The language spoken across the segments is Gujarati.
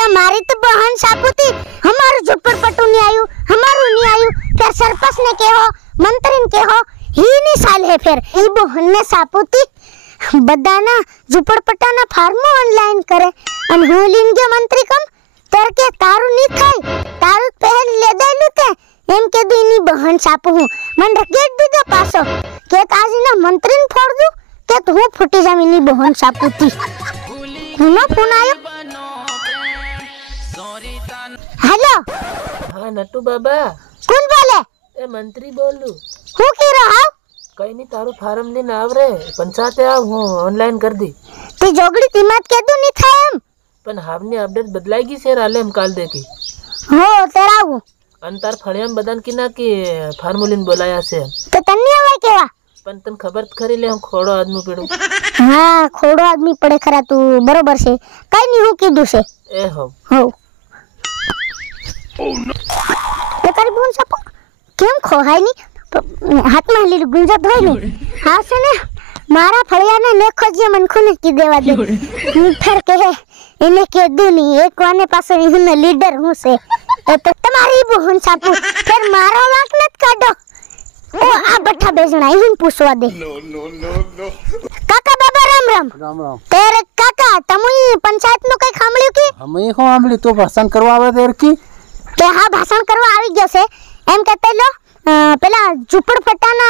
તમારી તો બહન સાપુતી हमारू झुपड़पट्टू नहीं आयु हमारू नहीं आयु फिर सरपंच ने कहो मंत्री ने कहो ही नहीं साल है फिर ई बहन ने सापुती बदाना झुपड़पट्टाना फार्म ऑनलाइन करे अन હું લીનગે મંત્રી કમ તર કે તારું ની થાય તારું પહેલ લે દેલું તે એમ કે દીની બહન સાપુ હું મન રકેટ દીધો પાછો કે તાજીના મંત્રીને ફોડ દઉં કે તું ફૂટી જમીની બહન સાપુતી હુનો ફોન આયો हेलो हाँ नट्टू बाबा कौन बोले ए मंत्री बोलू हूँ की रहा कहीं नहीं तारू फार्म लेने आव रे पंचायत आव हूँ ऑनलाइन कर दी ते जोगड़ी तिमात के दू नहीं था हम पण हमने अपडेट बदलाएगी से राले हम काल देखी हो तेरा वो अंतर फड़ियाम बदन की ना कि फार्मूलिन बोलाया से तो तन्नी आवे केवा पण तन खबर खरी ले हम खोड़ो आदमी पेड़ो हाँ खोड़ो आदमी पड़े खरा तू बरोबर से कई नहीं हो की दूसरे ए हो ये तारी बहन सापो केम खोहाय नहीं हाथ में ली गुंजत होय नहीं हाँ से ने मारा फड़िया ने ने खोजिए मनखो ने की देवा दे फिर कहे इने के दूनी एक वाने पास इने लीडर हूं से तो तुम्हारी बहन सापो फिर मारो वाक नत काढो ओ आ बठा बेजना इने पूछवा दे काका बाबा राम राम राम राम तेरे काका तमुई पंचायत नु कई खामळ्યું की हमें को आमली तो भाषण करवा आवे देर की के हाँ भाषण करवा આવી ગયો છે એમ કહેતે લો પેલા ઝુપડપટ્ટાના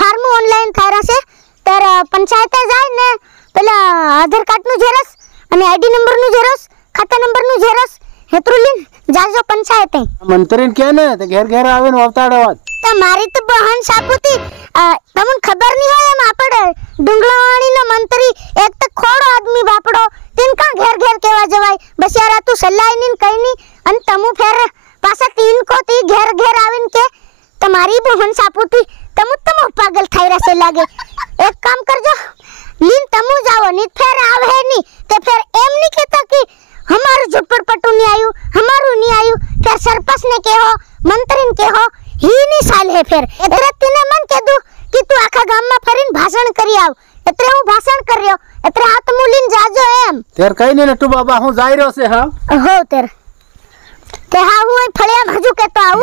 ફાર્મ ઓનલાઈન થઈ રહેશે ત્યારે પંચાયતે જાય ને પેલા આધાર કાર્ડનું ઝેરોક્સ અને આઈડી નંબરનું ઝેરોક્સ ખાતા નંબરનું ઝેરોક્સ હેતરું લીન જાજો પંચાયતે मंत्री के ने तो घेर घेर आवे न अवताड़े વાત તમારી તો બહન સાપુતી તમને ખબર નહીં હોય એમ આપણે ડુંગળવાણીનો મંત્રી એક તો ખોડો આદમી બાપડો तिनका घेर घेर केवा जवाय बस यार तू सल्लाई नीन कई नी अन तमु फेर पासा तीन को ती घेर घेर आविन के तुम्हारी बहन सापुती तमु पागल थाई रसे लागे एक काम करजो लीन तमु जाओ नी फेर आवे नी ते फेर एम नी कहता कि हमारू झुपड़पट्टू नहीं आयु हमारू नहीं आयु फिर सरपंच ने कहो मंत्री ने कहो ही नी साल है फिर एतरे तिने मन के दू कि तू आखा गाम में फरीन भाषण करी आव एतरे हूं भाषण कर रयो एतरे हाथ मुलीन जाजो एम तेर कई ने नट्टू बाबा हूं जाई रहो से हां हो तेर के हा हूं फळिया भाजू के तो आऊ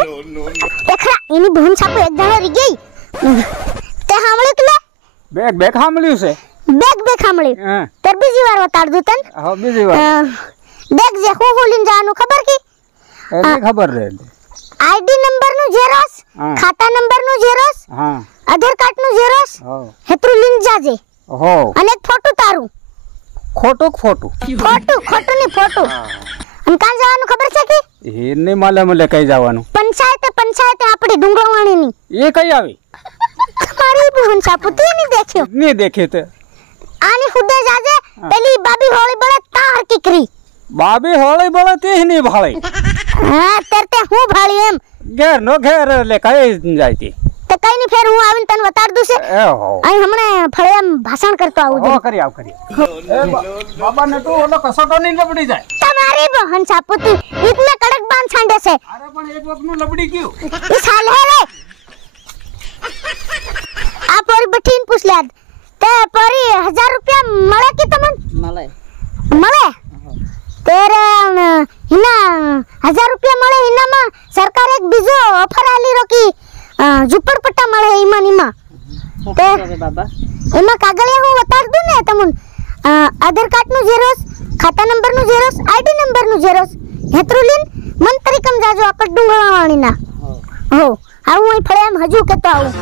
देखरा इनी बहन सापो एक जणो री गई ते हामळे तले बैग बैग हामलियो से बैग हामळे हां तेर बीजी बार बता दू तन हां बीजी बार देख जे हूं हुलिन जानु खबर की ए खबर रे आईडी नंबर नु जेरोस खाता नंबर नु जेरोस हां आधार कार्ड नु जेरोस हो हेतरु लिन जाजे हो અને એક ફોટો તારું खोटो फोटो ખોટું ની ફોટો हम કાં જવાનું ખબર છે કે એ ને માલમ લે કઈ જવાનું પંચાયતે આપડી ડુંગળવાણી ની એ કઈ આવી તમારી બહન સાપુતી ની દેખ્યો ને દેખે તે આની હુદે જાજે પેલી બાબી હોળી બળે તાર કીકરી બાબી હોળી બળે તે ની ભાળી હા તરતે હું ભાળી એમ ઘેર નો ઘેર લે કઈ જાયતી તો કઈ ની ફેર હું આવીને તને બતાડ દઉં છે એ હો અહીં હમણે ફળિયામ ભાષણ કરતો આવું हो करी आव करी बाबा नटू ओलो कसोटो नहीं लबड़ी जाए તમારી બહન સાપુતી इतना कड़क बांध छांडे से अरे पण एक वक्त नु लबड़ी क्यों इस हाल है रे आप और बठीन पूछ ले ते परी 1000 रुपया મળે કે તમન મળે तेरे हिना 1000 रुपया મળે हिनाમાં સરકાર એક બીજો ઓફર આલી રોકી ઝુપડપટ્ટા મળે ઈમાનીમાં તે बाबा એમાં કાગળિયા હું બતાડ દઉં ને તમન આધાર કાર્ડ નું ઝેરોક્સ खाता नंबर नु ઝેરોક્સ आईडी नंबर नु ઝેરોક્સ હેતરું લીન મંત્રી કમ જાજો આપડ ડુંગળવાણીના हो આવું અહીં ફળિયામ હજુ કેતો આવું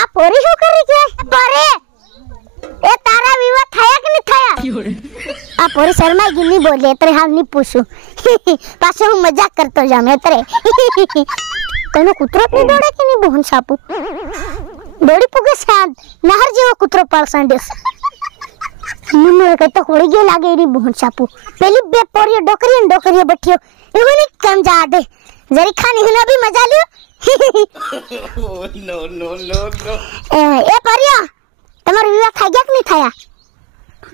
આ પોરી શું કરી છે પોરે એ તારા વિવાહ થયા કે નહીં થયા આ પોરી શર્મા ગીની બોલે એતરે હાલ નહીં પૂછું પાછો હું મજાક કરતો જામ એતરે તેનો કૂતરો કે દોડે કે નહીં બહન સાપુ દોડી પુગે સાદ નહર જેવો કૂતરો પાળસાંડ્યો મને કઈ તો હોળી ગયો લાગે એની બહન સાપુ પેલી બે પોરીઓ ડોકરીઓ બઠ્યો એમને કેમ જા દે જરી ખાની હને भी मजा लियो नो ए परिया તમારો વિવાહ થઈ ગયા કે નહીં થયા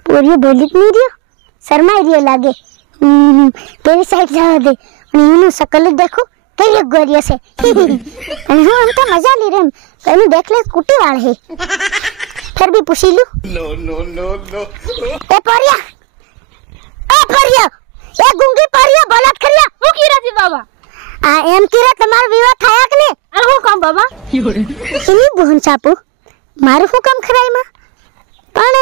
પોરીઓ બોલી જ નહીં રહ્યો શરમાઈ રહ્યો લાગે પેલી સાઈડ જવા દે અને એનું શકલ દેખો કઈ ગોરિયો છે અને હું આમ તો મજા લી રેમ એનું દેખ લે કુટી વાળ હે फिर भी पूछी लू। ए परिया, ए गुंगी परिया बोलत करिया હું કીરા થી બાબા आ एम कीरा તમારો વિવાહ થાયા કે ને? અરે હું કામ બાબા એની બોહન સાપુ મારું હું કામ ખરાઈમાં પણ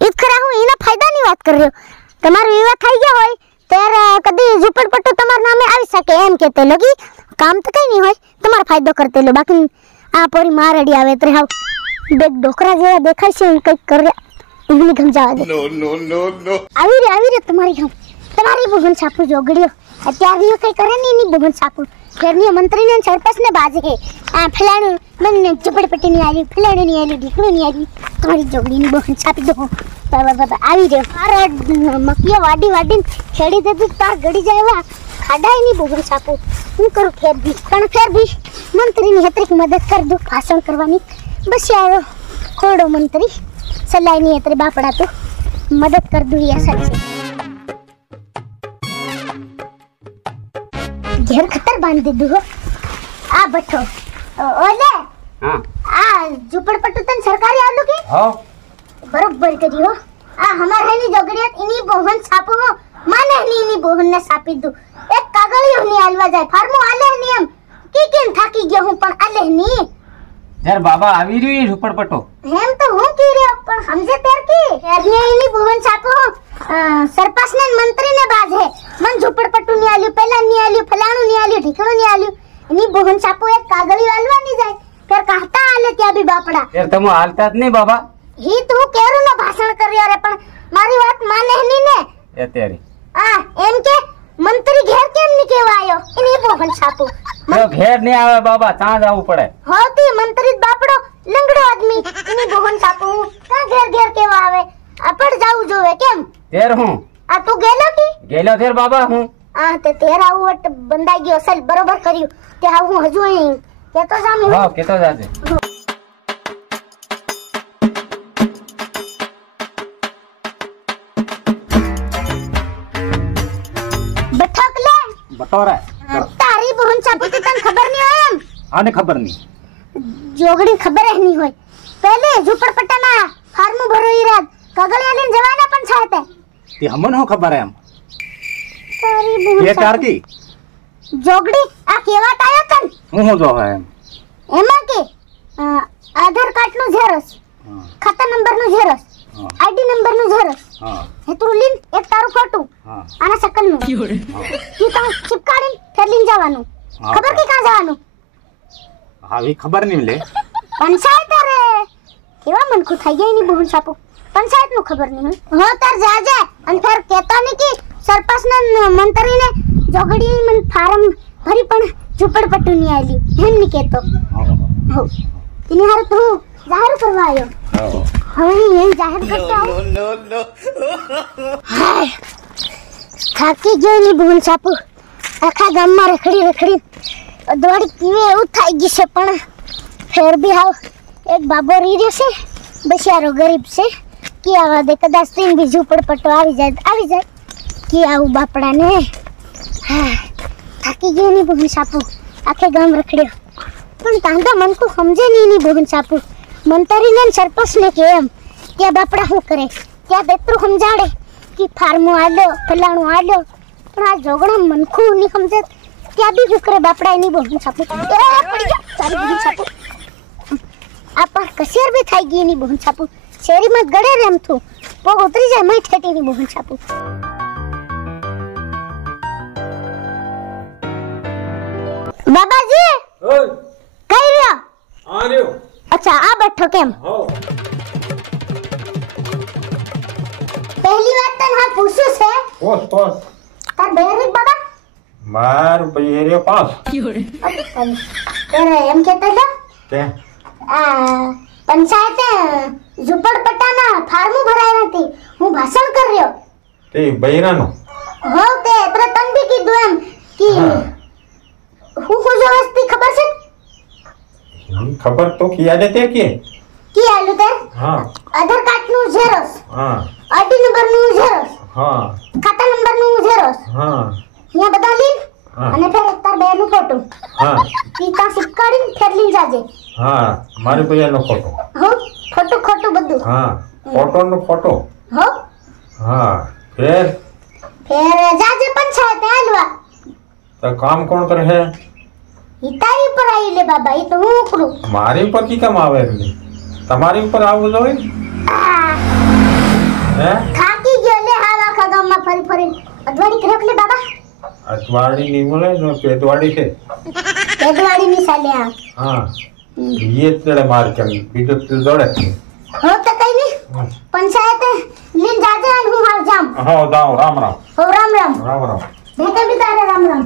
ઈ ખરા હું એના ફાયદાની વાત કરી રહ્યો। તમારો વિવાહ થઈ ગયા હોય ત્યારે કદી ઝુંપડપટ્ટો તમારા નામે આવી શકે એમ કહેતે લગી કામ તો કઈ નહીં હોય તમારો ફાયદો કરતે લો બાકી આ પોરી મારડી આવે તો હાવ બે ડોકરા જેવા દેખાય છે કંઈક કરે એમની ગમજાવા દે। આવી રે તમારી બોહન સાપુ જોગડ્યો અત્યારે કઈ કરે ને એની બોહન સાપુ ઘરની મંત્રીને સરપંચને બાજે આ ફલાણું મને ઝુંપડપટ્ટી ની આવી ફલાણું ની આવી ઢીકણું ની આવી તમારી જોગડીની બોહન સાપી દો આવી રહ્યો મારા મકીઓ વાડીને ખેડી દેતી તાર ગડી જાય એવા ખાડાઈની બોહન સાપુ હું કરું ફેર બી મંત્રીની હેતરીક મદદ કર દઉં ભાષણ કરવાની બસ આવ્યો ખોડો મંત્રી સલાઈની હેતરી બાપડા તો મદદ કર દઉં એ અસર છે घेर खतर बांध दीधु हो आ बठो ओले हां आ झुपड़पट्टू तन सरकारी आलू की हां बरोबर करी हो आ हमार है नी जोगड़िया इनी बोहन छापो हो माने नी इनी बोहन ने छापी दू एक कागळियो नी आलवा जाय फार्मो आले नी एम केन थाकी गयो हूं पण आले नी यार बाबा આવી રહ્યો એ ઝુંપડપટ્ટો हेम तो हूं की रे पण समझे तेर की यारने इनी बोहन छापो हो सरपंच ने मंत्री ने बाज है मन झुपड़पट्टू नी आल्યું પેલા नी आल्યું ફલાણું नी आल्યું ઢીકણું नी आल्યું इनी बोहन छापो एक कागळियो आलवा नी जाय फिर कहता आले त्या भी बापड़ा यार તમે હાલતા જ નહીં બાબा ही तू केरू नो भाषण કર્યો रे પણ મારી વાત માને ની ને એ તેરી आ एम के मंत्री घेर केम ની કેવાયો इनी बोहन छापो તો ઘેર નહીં આવે બાબા ત્યાં જવું પડે होती मंत्री बापड़ो लंगड़ो आदमी इनी बोहन छापो का घेर केवा आवे अपड़ जाऊ जोवे केम તેર હું आ तू गेलो की ગેલો તેર બાબા હું आ ते तेरा वट बंदाई गयो असल बरोबर कर्યું તે આ હું હજુ અહીં કેતો જામી હા કેતો જાજે બઠક લે બટોરા તારી બોહન છાપો તને ખબર નહીં હોય એમ આને ખબર નહીં જોગડી ખબર જ નહીં હોય પહેલે ઝુંપડપટ્ટાના ફાર્મ ભરો ઈરાદ કગળિયા લઈને જવાના પણ છાતે તે હમણ હું ખબર એમ તારી બોહન એ તાર કી જોગડી આ કેવાટ આયો તન હું જો એમ એમાં કે આધાર કાર્ડ નું ઝેરોક્ષ ખાતા નંબર નું ઝેરોક્ષ આઈડી નંબર નું ઝેરોક્ષ હા હેતું લીન એક તારું ફોટો હા આના શકલ નું કી તો ચિપકાડીને ફેર લઈને જવાનું ખબર કે કાં જવાનું આવી ખબર નહીં લે પંચાયત રે કેવા મનખું થઈ ગયા એની બોહન છાપો પંચાયત નું ખબર નહીં હો તાર જાજે અને ફેર કેતો ની કે સરપંચ ને મંત્રી ને જોગડી મન ફાર્મ ભરી પણ ઝુંપડપટ્ટુ ની આલ્યું એમ ની કેતો હો ઇની હાર તું જાહેર કરવા આવ્યો હવે એ જાહેર કરતો હાય થાકી ગયો ની બોહન છાપો આખા ગામમાં રખડી દોડી પીવે એવું થઈ ગયું છે પણ ફેર બી હાવ એક બાબો રહી રહ્યો છે બિચારો ગરીબ છે કે આવા દે કદાચ તીન બી ઝુંપડપટ્ટો આવી જાય કે આવું બાપડાને હા થાકી ગયો ની બોહન છાપુ આખે ગામ રખડ્યો પણ તાંદા મન કો સમજે નહીં ની બોહન છાપુ મંતરીને સરપંચ ને કે એમ કે બાપડા શું કરે ત્યાં બેતરું સમજાડે કે ફાર્મો આલ્યો ફલાણું આલ્યો પણ આ જોગણા મનખું નહીં સમજે ત્યાં બી ફિકરે બાપડા એની બોહન છાપુ પડી ગયો તારી બોહન છાપુ આ પર કશેર બી થઈ ગઈ એની બોહન છાપુ શેરીમાં ગળે રેમ થું પગ ઉતરી જાય મય ઠેટી ની બોહન છાપુ બાબાજી ઓય કઈ રહ્યો આ રહ્યો અચ્છા આ બેઠો કેમ હો પહેલી વાત તને હા પૂછ્યું છે પોસ તાર બેરી બાબા માર ભાઈ રે પાસ અરે એમ કેતો હતો કે આ પંચાયતે ઝુંપડપટ્ટાના ફાર્મો ભરાયા નથી હું ભાષણ કરી રહ્યો તે બૈરાનો હો તે એટલે તન બી કીધું એમ કે હું જો વસ્તી ખબર છે ખબર તો કિયા દે તે કે આલું તે હા આધાર કાર્ડ નું ઝેરોક્ષ હા આઈડી નંબર નું ઝેરોક્ષ હા ખાતા નંબર નું ઝેરોક્ષ હા અહીંયા બધા લીન હા. અને ફેર તાર બેનું ફોટો હા ઈ તા સિક્કાડીને ફેર લઈને જાજે હા મારી પૈયાનો ફોટો હો ખોટું ખોટું બધું હા ફોટોનો ફોટો હો હા ફેર ફેર જાજે પંચાયત હાલવા તો કામ કોણ કરે છે ઈ તારી પર આવી લે બાબા ઈ તો હું કરું મારી ઉપર કી કામ આવે એટલે તમારી ઉપર આવવું જોઈએ હે થાકી ગયો લે હાવા ખા ગામમાં ફરી ફરી અડવાડી કર્યો લે બાબા અજવાળી ની મળે ને પેટવાળી છે અડવાડી ની સાલે આ હા એ જ ચડે માર કેમ બીજું તો દોડે હો તો કઈ ની પંચાયત લઈને જાજે અને હું હાલ જામ હા દાવ રામ રામ હો રામ રામ રામ રામ બેટા બી તારે રામ રામ